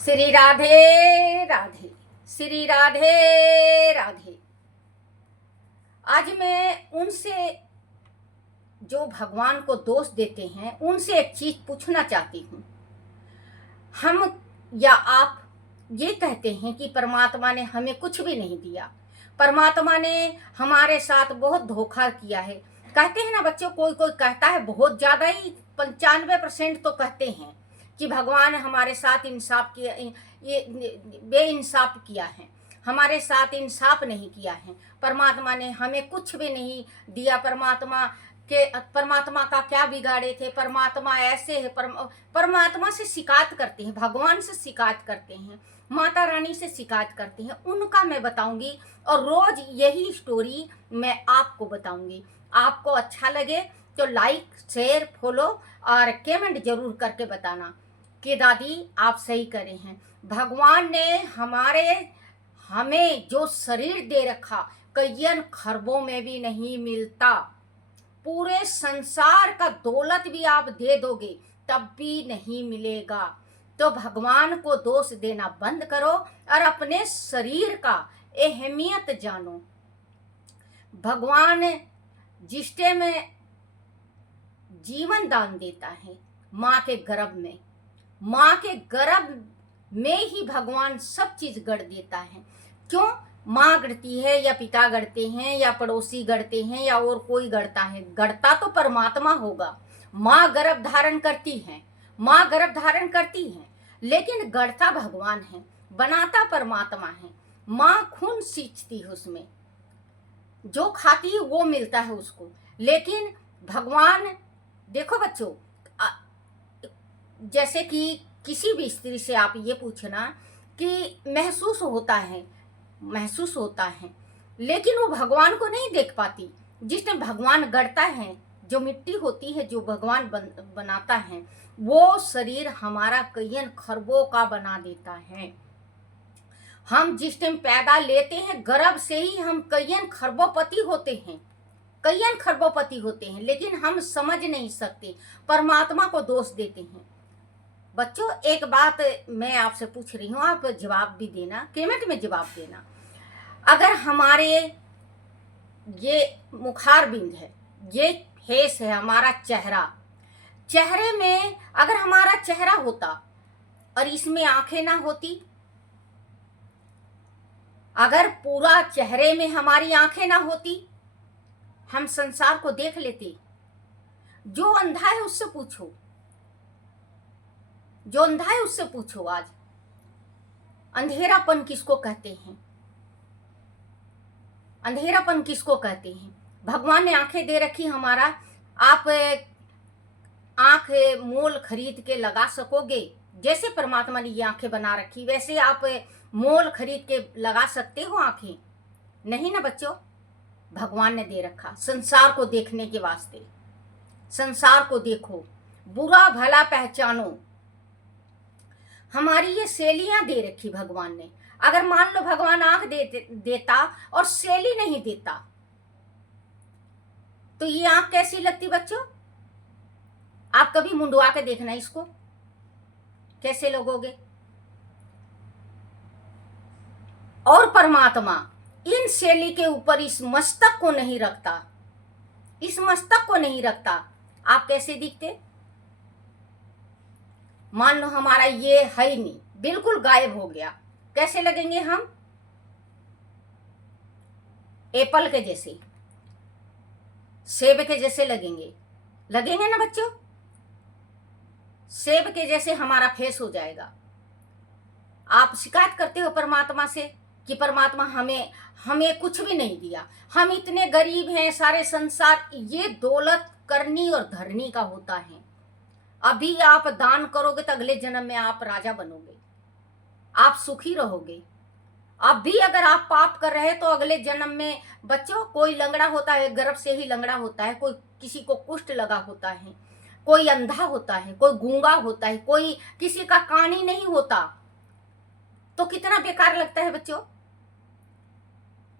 श्री राधे राधे, श्री राधे राधे। आज मैं उनसे जो भगवान को दोष देते हैं उनसे एक चीज पूछना चाहती हूँ। हम या आप ये कहते हैं कि परमात्मा ने हमें कुछ भी नहीं दिया, परमात्मा ने हमारे साथ बहुत धोखा किया है। कहते हैं ना बच्चों, कोई कोई कहता है, बहुत ज़्यादा ही 95% तो कहते हैं कि भगवान हमारे साथ इंसाफ किया, ये बेइंसाफ किया है, हमारे साथ इंसाफ नहीं किया है। परमात्मा ने हमें कुछ भी नहीं दिया। परमात्मा का क्या बिगाड़े थे, परमात्मा ऐसे है। परमात्मा से शिकायत करते हैं, भगवान से शिकायत करते हैं, माता रानी से शिकायत करते हैं। उनका मैं बताऊंगी और रोज यही स्टोरी मैं आपको बताऊंगी। आपको अच्छा लगे तो लाइक, शेयर, फॉलो और कमेंट जरूर करके बताना कि दादी आप सही करे हैं। भगवान ने हमें जो शरीर दे रखा कईयन खरबों में भी नहीं मिलता। पूरे संसार का दौलत भी आप दे दोगे तब भी नहीं मिलेगा। तो भगवान को दोष देना बंद करो और अपने शरीर का अहमियत जानो। भगवान जिस टाइम जीवन दान देता है माँ के गर्भ में, माँ के गर्भ में ही भगवान सब चीज गढ़ देता है। क्यों? माँ गढ़ती है या पिता गढ़ते हैं या पड़ोसी गढ़ते हैं या और कोई गढ़ता है, गढ़ता तो परमात्मा होगा। माँ गर्भ धारण करती है, माँ गर्भ धारण करती है, लेकिन गढ़ता भगवान है, बनाता परमात्मा है। माँ खून सींचती है, उसमें जो खाती है वो मिलता है उसको। लेकिन भगवान, देखो बच्चों, जैसे कि किसी भी स्त्री से आप ये पूछना कि महसूस होता है, लेकिन वो भगवान को नहीं देख पाती। जिस टाइम भगवान गढ़ता है, जो मिट्टी होती है जो भगवान बनाता है, वो शरीर हमारा कईयन खरबों का बना देता है। हम जिस टाइम पैदा लेते हैं गर्भ से ही हम कईयन खरबोपति होते हैं, लेकिन हम समझ नहीं सकते, परमात्मा को दोष देते हैं। बच्चों एक बात मैं आपसे पूछ रही हूँ, आप जवाब भी देना, कमेंट में जवाब देना। अगर हमारे ये मुखारबिंद है, ये फेस है हमारा चेहरा, चेहरे में अगर हमारा चेहरा होता और इसमें आंखें ना होती, अगर पूरा चेहरे में हमारी आंखें ना होती, हम संसार को देख लेते। जो अंधा है उससे पूछो, जो अंधा है उससे पूछो, आज अंधेरापन किसको कहते हैं, अंधेरापन किसको कहते हैं। भगवान ने आंखें दे रखी हमारा, आप आंख मोल खरीद के लगा सकोगे। जैसे परमात्मा ने ये आंखें बना रखी वैसे आप मोल खरीद के लगा सकते हो आंखें? नहीं ना बच्चों, भगवान ने दे रखा संसार को देखने के वास्ते। संसार को देखो, बुरा भला पहचानो। हमारी ये शैलियां दे रखी भगवान ने। अगर मान लो भगवान आंख देता और शैली नहीं देता तो ये आंख कैसी लगती बच्चों? आप कभी मुंडवा के देखना इसको, कैसे लगोगे। और परमात्मा इन शैली के ऊपर इस मस्तक को नहीं रखता, इस मस्तक को नहीं रखता, आप कैसे दिखते? मान लो हमारा ये है ही नहीं, बिल्कुल गायब हो गया, कैसे लगेंगे हम? एप्पल के जैसे, सेब के जैसे लगेंगे, लगेंगे ना बच्चों? सेब के जैसे हमारा फेस हो जाएगा। आप शिकायत करते हो परमात्मा से कि परमात्मा हमें कुछ भी नहीं दिया, हम इतने गरीब हैं, सारे संसार। ये दौलत करनी और धरनी का होता है। अभी आप दान करोगे तो अगले जन्म में आप राजा बनोगे, आप सुखी रहोगे। अभी अगर आप पाप कर रहे तो अगले जन्म में बच्चों, कोई लंगड़ा होता है, गर्भ से ही लंगड़ा होता है, कोई किसी को कुष्ठ लगा होता है, कोई अंधा होता है, कोई गूंगा होता है, कोई किसी का कान ही नहीं होता। तो कितना बेकार लगता है बच्चों।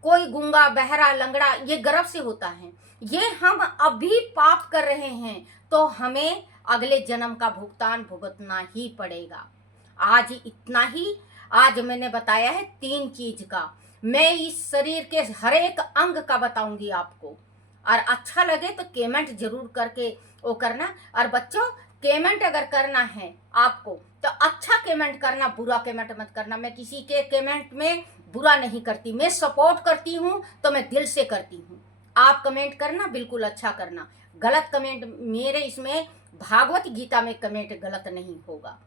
कोई गूंगा, बहरा, लंगड़ा, ये गर्भ से होता है। ये हम अभी पाप कर रहे हैं तो हमें अगले जन्म का भुगतान भुगतना ही पड़ेगा। आज इतना ही। आज मैंने बताया है 3 चीज का। मैं इस शरीर के हर एक अंग का बताऊंगी आपको, और अच्छा लगे तो कमेंट जरूर करके वो करना। और बच्चों, कमेंट अगर करना है आपको तो अच्छा कमेंट करना, बुरा कमेंट मत करना। मैं किसी के कमेंट में बुरा नहीं करती, मैं सपोर्ट करती हूँ तो मैं दिल से करती हूँ। आप कमेंट करना, बिल्कुल अच्छा करना। गलत कमेंट, मेरे इसमें भागवत गीता में कमेंट गलत नहीं होगा।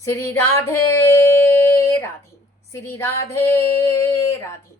श्री राधे राधे, श्री राधे राधे।